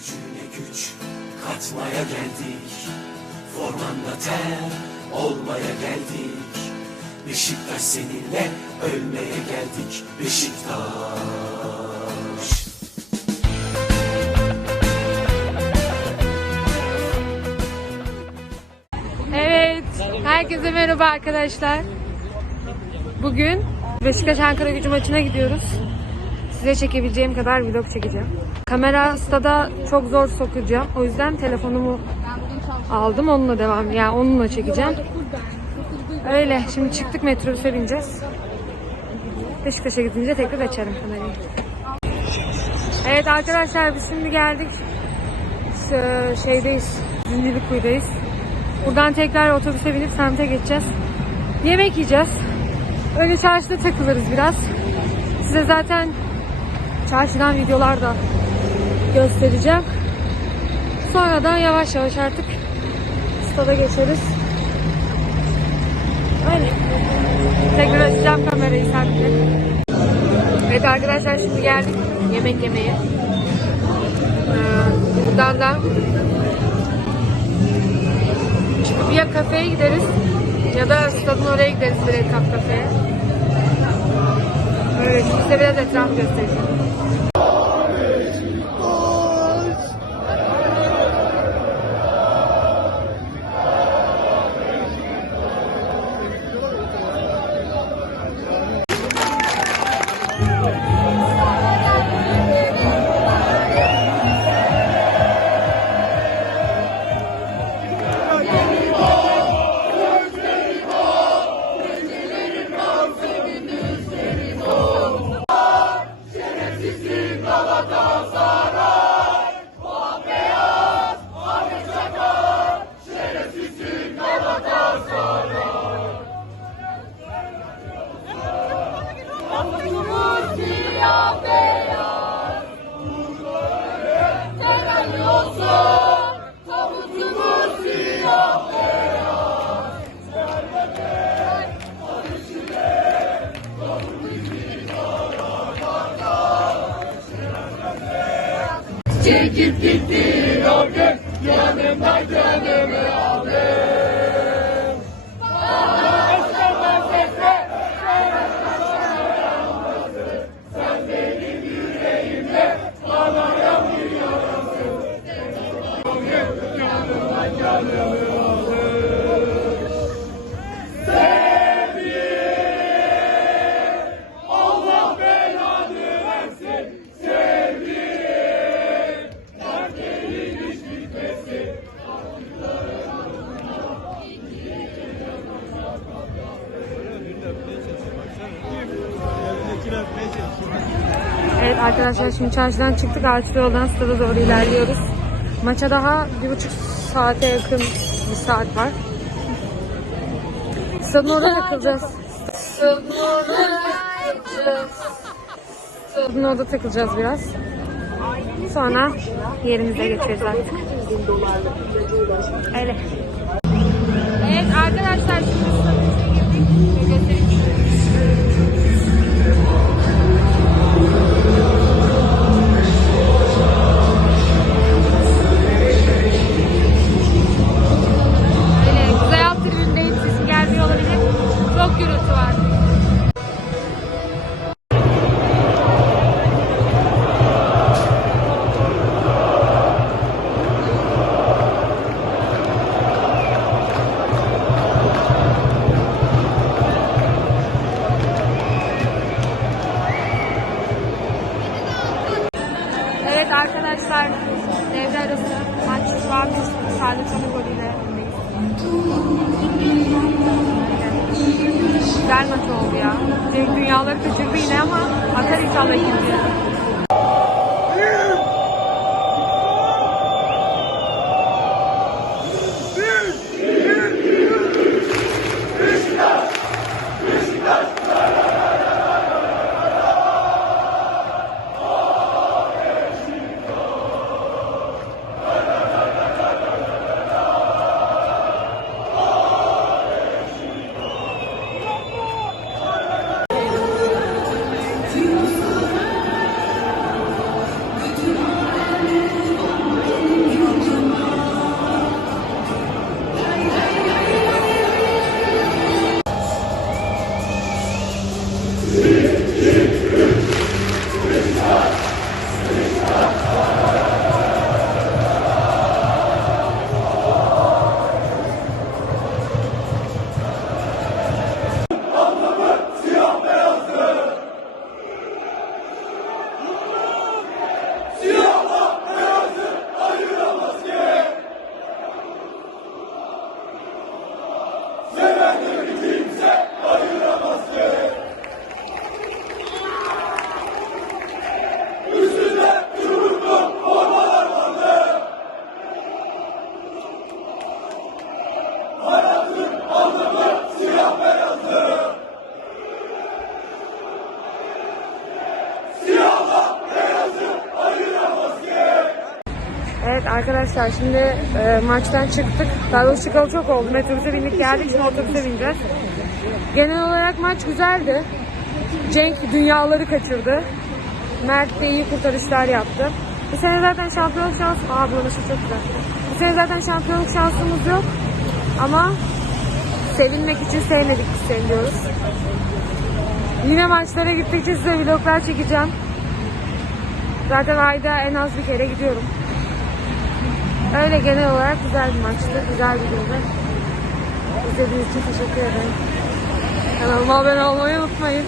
Gücüne güç katmaya geldik. Formanda ter olmaya geldik. Beşiktaş seninle ölmeye geldik. Beşiktaş. Evet, herkese merhaba arkadaşlar. Bugün Beşiktaş Ankara gücü maçına gidiyoruz. Size çekebileceğim kadar vlog çekeceğim. Kamera stada çok zor sokacağım. O yüzden telefonumu aldım. Onunla devam, yani onunla çekeceğim. Öyle, şimdi çıktık metrobüse bineceğiz. Beşiktaş'a gidince tekrar açarım kamerayı. Evet arkadaşlar biz şimdi geldik. Şeydeyiz, Zincirlikuyu'dayız. Buradan tekrar otobüse binip semte geçeceğiz. Yemek yiyeceğiz. Öyle çarşıda takılırız biraz. Size zaten çarşıdan videolar da göstereceğim. Sonradan yavaş yavaş artık stada geçeriz. Öyle. Tekrar açacağım kamerayı semtte. Evet arkadaşlar şimdi geldik yemek yemeye. Ee, buradan da Çıkıp ya kafeye gideriz ya da stadın oraya gideriz direkt kaf kafeye. Şimdi size biraz etraf göstereceğim. Çekip gitti o gün yanımdan canımı aldı. Evet arkadaşlar şimdi çarşıdan çıktık. Ağaçlı yoldan stada doğru ilerliyoruz. Maça daha bir buçuk saate yakın bir saat var. Stadın orada takılacağız. Stadın orada takılacağız. Stadın orada takılacağız biraz. Sonra yerimize geçeceğiz artık. Öyle. Arkadaşlar devre arası maç şu an Salih Tanı golüyle. Güzel maç oldu ya. Dün Dünyaları kaçırdı yine ama atar inşallah ikinci. Arkadaşlar şimdi e, maçtan çıktık. Daha doğrusu çıkalı çok oldu. Metrobüse bindik geldik şimdi otobüse bineceğiz. Genel olarak maç güzeldi. Cenk dünyaları kaçırdı. Mert de iyi kurtarışlar yaptı. Bu sene zaten şampiyonluk şansı... Aa burası çok güzel. Bu sene zaten şampiyonluk şansımız yok. Ama sevinmek için sevmedik biz seviyoruz. Yine maçlara gittikçe size vloglar çekeceğim. Zaten ayda en az bir kere gidiyorum. Öyle genel olarak güzel bir maçtı. Güzel bir gündü. İzlediğiniz için teşekkür ederim. Kanalıma abone olmayı unutmayın.